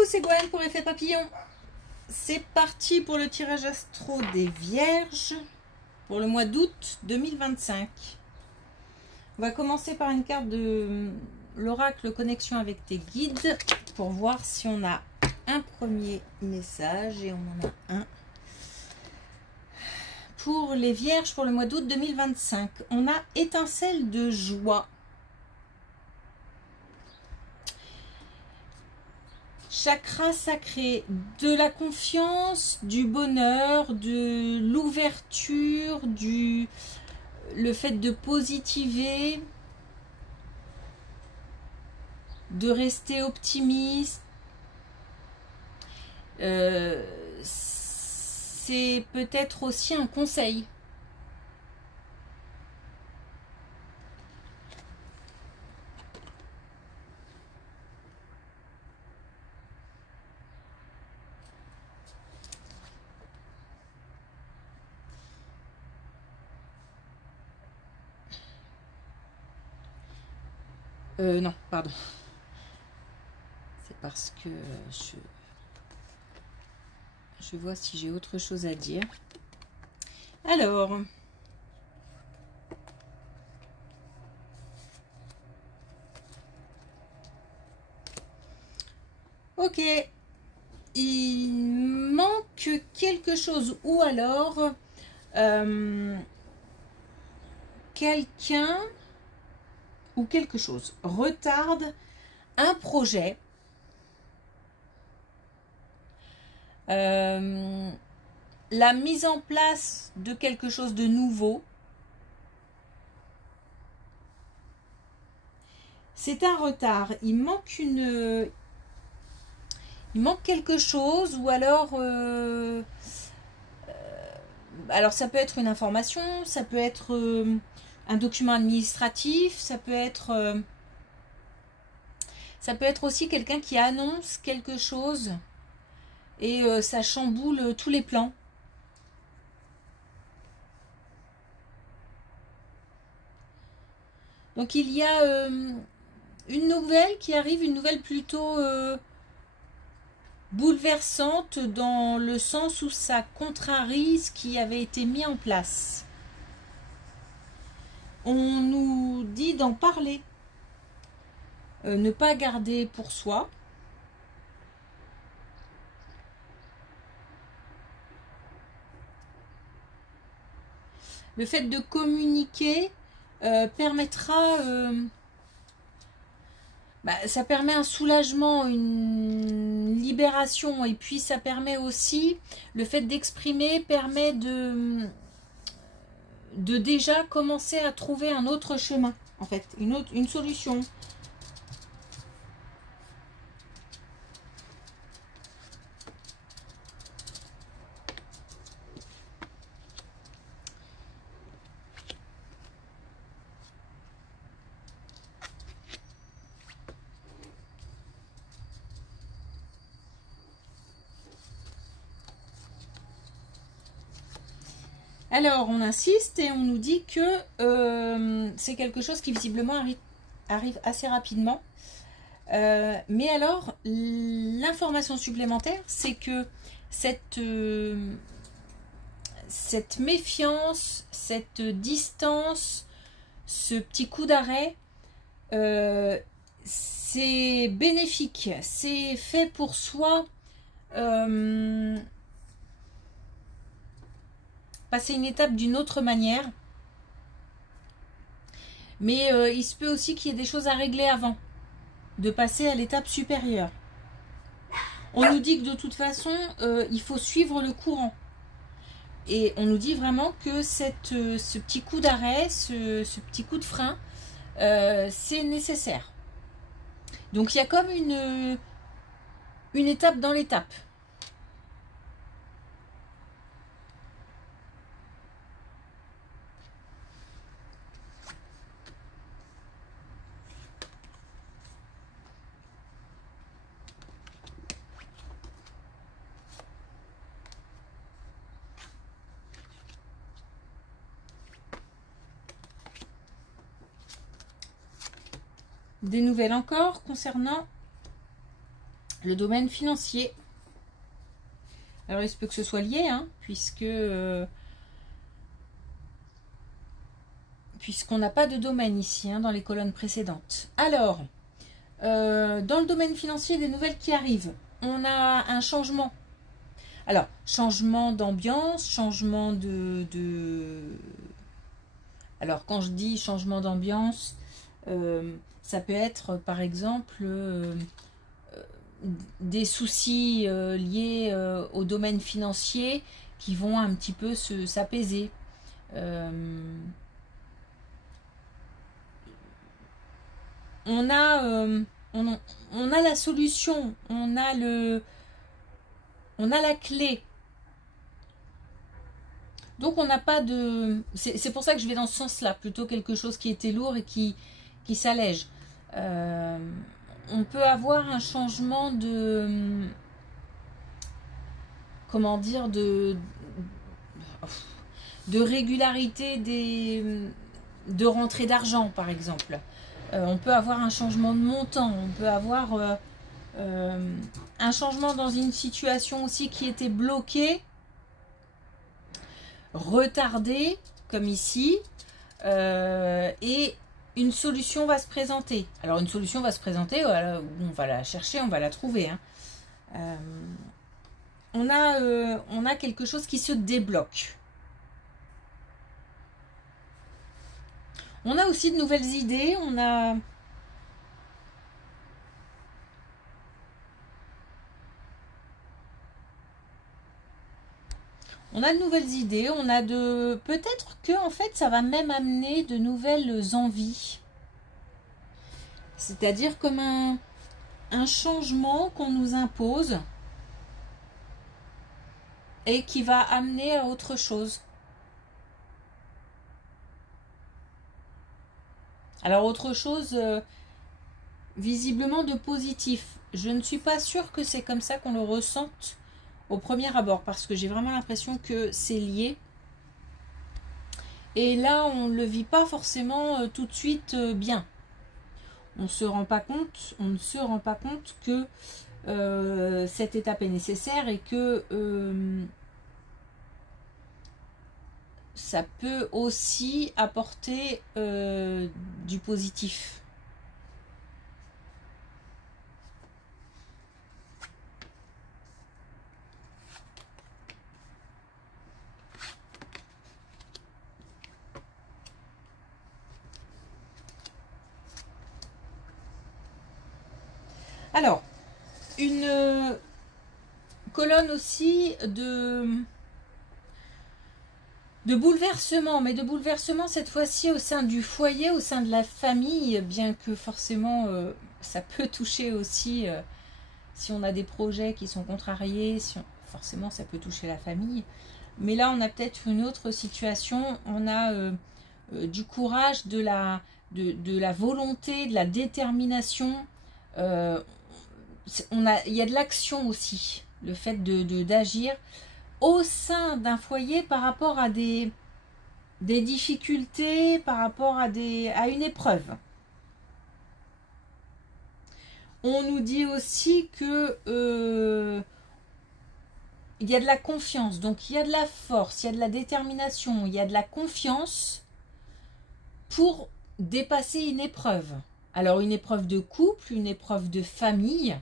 Coucou, c'est Gwen pour Effet Papillon. C'est parti pour le tirage astro des Vierges pour le mois d'août 2025. On va commencer par une carte de l'oracle Connexion avec tes guides pour voir si on a un premier message, et on en a un. Pour les Vierges pour le mois d'août 2025, on a étincelle de joie. Chakra sacré, de la confiance, du bonheur, de l'ouverture, le fait de positiver, de rester optimiste. C'est peut-être aussi un conseil. Non, pardon. C'est parce que je vois si j'ai autre chose à dire. Alors, ok, il manque quelque chose, ou alors quelqu'un ou quelque chose retarde un projet, la mise en place de quelque chose de nouveau. C'est un retard, il manque quelque chose, ou alors ça peut être une information, ça peut être un document administratif, ça peut être aussi quelqu'un qui annonce quelque chose et ça chamboule tous les plans. Donc il y a une nouvelle qui arrive, une nouvelle plutôt bouleversante, dans le sens où ça contrarie ce qui avait été mis en place. On nous dit d'en parler, ne pas garder pour soi. Le fait de communiquer permettra, ça permet un soulagement, une libération, et puis ça permet aussi, le fait d'exprimer permet de déjà commencer à trouver un autre chemin, en fait, une solution. Alors, on insiste et on nous dit que c'est quelque chose qui visiblement arrive assez rapidement. Mais alors, l'information supplémentaire, c'est que cette méfiance, cette distance, ce petit coup d'arrêt, c'est bénéfique. C'est fait pour soi. Passer une étape d'une autre manière, mais il se peut aussi qu'il y ait des choses à régler avant de passer à l'étape supérieure. On nous dit que de toute façon il faut suivre le courant, et on nous dit vraiment que ce petit coup d'arrêt, ce petit coup de frein, c'est nécessaire. Donc il y a comme une étape dans l'étape. Des nouvelles encore concernant Le domaine financier. Alors, il se peut que ce soit lié, hein, puisqu'on n'a pas de domaine ici, hein, dans les colonnes précédentes. Alors, dans le domaine financier, des nouvelles qui arrivent. On a un changement. Alors, changement d'ambiance, changement Alors, quand je dis changement d'ambiance, ça peut être, par exemple, des soucis liés au domaine financier qui vont un petit peu s'apaiser. On a la solution, on a la clé. Donc on n'a pas de... C'est pour ça que je vais dans ce sens-là, plutôt quelque chose qui était lourd et qui s'allège. On peut avoir un changement de... Comment dire, de régularité de rentrée d'argent, par exemple. On peut avoir un changement de montant, on peut avoir un changement dans une situation aussi qui était bloquée, retardée, comme ici, et une solution va se présenter. Alors une solution va se présenter, on va la chercher, on va la trouver. Hein. On a quelque chose qui se débloque. On a aussi de nouvelles idées, on a de nouvelles idées, on a de... Peut-être que en fait ça va même amener de nouvelles envies. C'est-à-dire comme un changement qu'on nous impose et qui va amener à autre chose. Alors autre chose, visiblement de positif. Je ne suis pas sûre que c'est comme ça qu'on le ressente au premier abord, parce que j'ai vraiment l'impression que c'est lié. Et là, on ne le vit pas forcément tout de suite bien. On ne se rend pas compte que cette étape est nécessaire et que ça peut aussi apporter du positif. Alors, une colonne aussi de bouleversement, mais de bouleversement cette fois-ci au sein du foyer, au sein de la famille, bien que forcément ça peut toucher aussi, si on a des projets qui sont contrariés, forcément ça peut toucher la famille. Mais là on a peut-être une autre situation, on a du courage, de la volonté, de la détermination, il y a de l'action aussi, le fait d'agir au sein d'un foyer par rapport à des difficultés, par rapport à une épreuve. On nous dit aussi que il y a de la confiance, donc il y a de la force, il y a de la détermination, il y a de la confiance pour dépasser une épreuve. Alors une épreuve de couple, une épreuve de famille,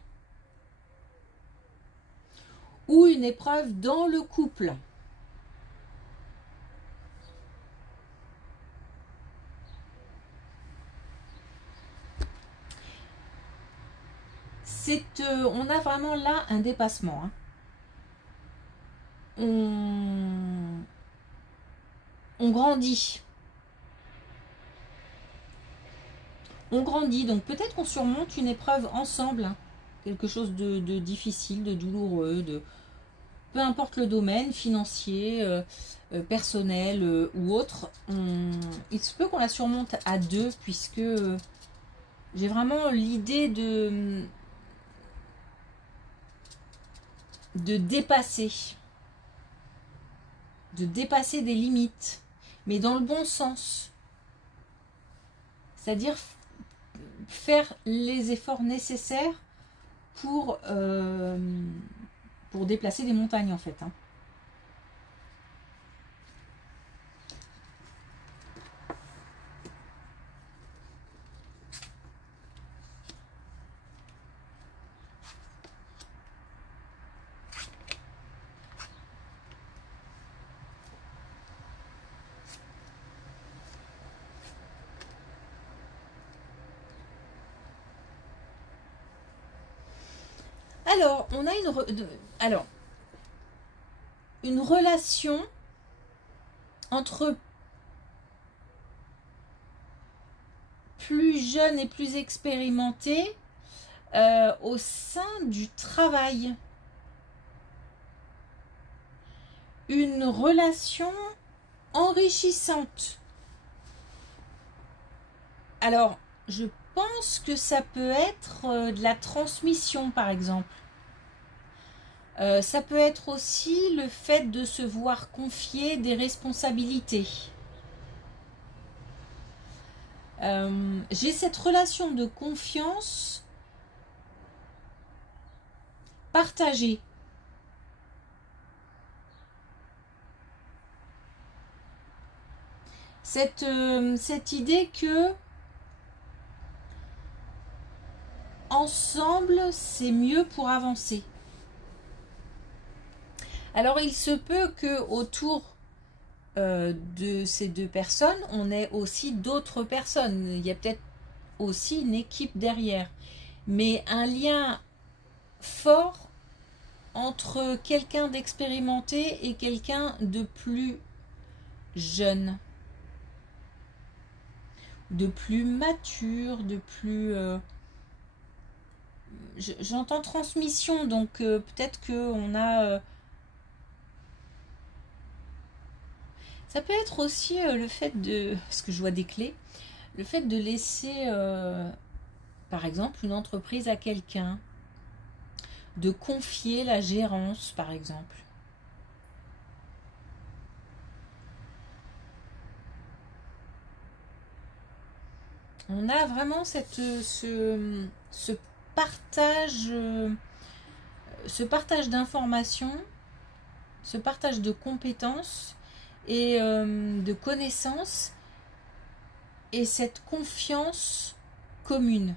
ou une épreuve dans le couple. On a vraiment là un dépassement. Hein. On grandit. On grandit, donc peut-être qu'on surmonte une épreuve ensemble. Hein. Quelque chose de difficile, de douloureux, peu importe le domaine, financier, personnel ou autre, il se peut qu'on la surmonte à deux, puisque j'ai vraiment l'idée de dépasser des limites, mais dans le bon sens. C'est-à-dire faire les efforts nécessaires pour déplacer des montagnes en fait. Hein. Alors, on a une relation entre plus jeunes et plus expérimentés au sein du travail. Une relation enrichissante. Alors, je pense que ça peut être de la transmission, par exemple. Ça peut être aussi le fait de se voir confier des responsabilités. J'ai cette relation de confiance partagée. Cette idée que ensemble, c'est mieux pour avancer. Alors, il se peut que autour de ces deux personnes, on ait aussi d'autres personnes. Il y a peut-être aussi une équipe derrière. Mais un lien fort entre quelqu'un d'expérimenté et quelqu'un de plus jeune. De plus mature, de plus... J'entends transmission, donc peut-être qu'on a... ça peut être aussi le fait de... Parce que je vois des clés. Le fait de laisser, par exemple, une entreprise à quelqu'un. De confier la gérance, par exemple. On a vraiment ce partage d'informations, ce partage de compétences et de connaissances et cette confiance commune.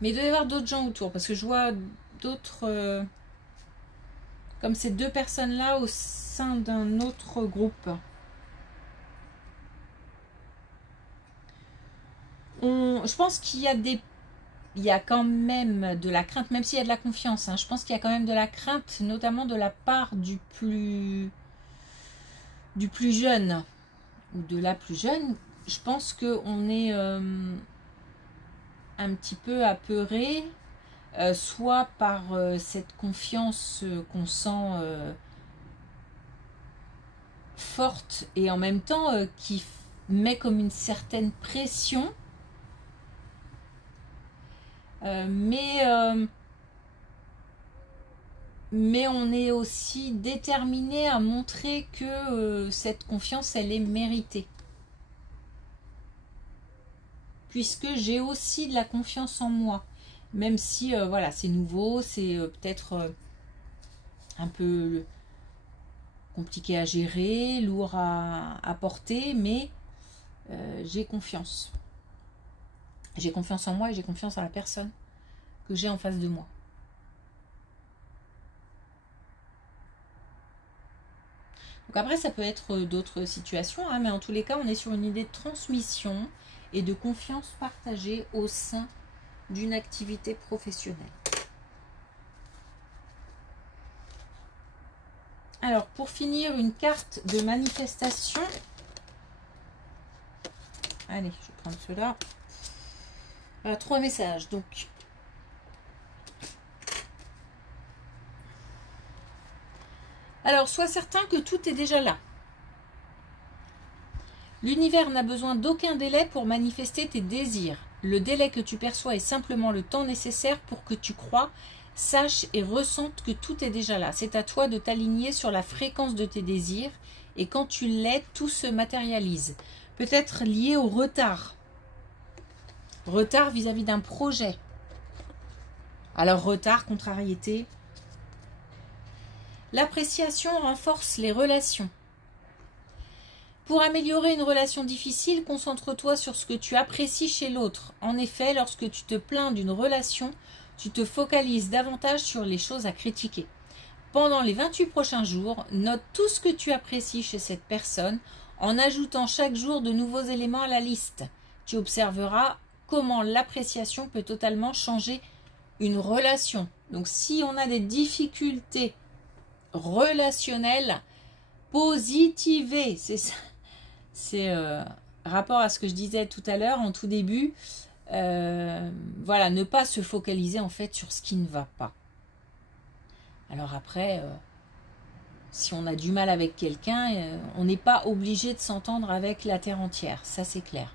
Mais il doit y avoir d'autres gens autour parce que je vois d'autres... comme ces deux personnes-là au sein d'un autre groupe. Je pense qu'il y a il y a quand même de la crainte, même s'il y a de la confiance. Hein, je pense qu'il y a quand même de la crainte, notamment de la part du plus jeune ou de la plus jeune. Je pense qu'on est un petit peu apeuré. Soit par cette confiance qu'on sent forte et en même temps qui met comme une certaine pression, mais on est aussi déterminé à montrer que cette confiance elle est méritée, puisque j'ai aussi de la confiance en moi. Même si, voilà, c'est nouveau, c'est peut-être un peu compliqué à gérer, lourd à porter, mais j'ai confiance. J'ai confiance en moi et j'ai confiance en la personne que j'ai en face de moi. Donc après, ça peut être d'autres situations, hein, mais en tous les cas, on est sur une idée de transmission et de confiance partagée au sein d'une activité professionnelle. Alors, pour finir, une carte de manifestation. Allez, je vais prendre cela. Voilà, 3 messages. Donc, alors, sois certain que tout est déjà là. L'univers n'a besoin d'aucun délai pour manifester tes désirs. Le délai que tu perçois est simplement le temps nécessaire pour que tu crois, saches et ressentes que tout est déjà là. C'est à toi de t'aligner sur la fréquence de tes désirs Et quand tu l'es, tout se matérialise. Peut-être lié au retard. Retard vis-à-vis d'un projet. Alors retard, contrariété. L'appréciation renforce les relations. Pour améliorer une relation difficile, concentre-toi sur ce que tu apprécies chez l'autre. En effet, lorsque tu te plains d'une relation, tu te focalises davantage sur les choses à critiquer. Pendant les 28 prochains jours, note tout ce que tu apprécies chez cette personne en ajoutant chaque jour de nouveaux éléments à la liste. Tu observeras comment l'appréciation peut totalement changer une relation. Donc si on a des difficultés relationnelles, positiver, c'est ça. C'est rapport à ce que je disais tout à l'heure en tout début. Voilà, ne pas se focaliser en fait sur ce qui ne va pas. Alors après, si on a du mal avec quelqu'un, on n'est pas obligé de s'entendre avec la terre entière, ça c'est clair.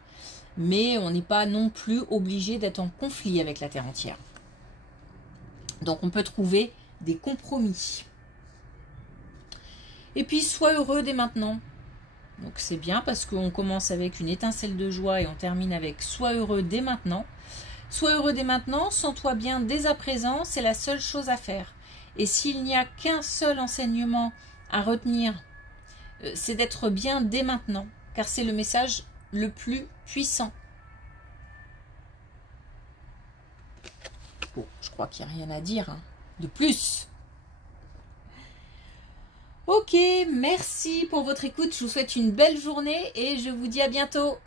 Mais on n'est pas non plus obligé d'être en conflit avec la terre entière. Donc on peut trouver des compromis. Et puis sois heureux dès maintenant. Donc c'est bien parce qu'on commence avec une étincelle de joie et on termine avec sois heureux dès maintenant. Sois heureux dès maintenant, sens-toi bien dès à présent, c'est la seule chose à faire. Et s'il n'y a qu'un seul enseignement à retenir, c'est d'être bien dès maintenant, car c'est le message le plus puissant. Bon, je crois qu'il n'y a rien à dire hein, de plus. Ok, merci pour votre écoute. Je vous souhaite une belle journée et je vous dis à bientôt.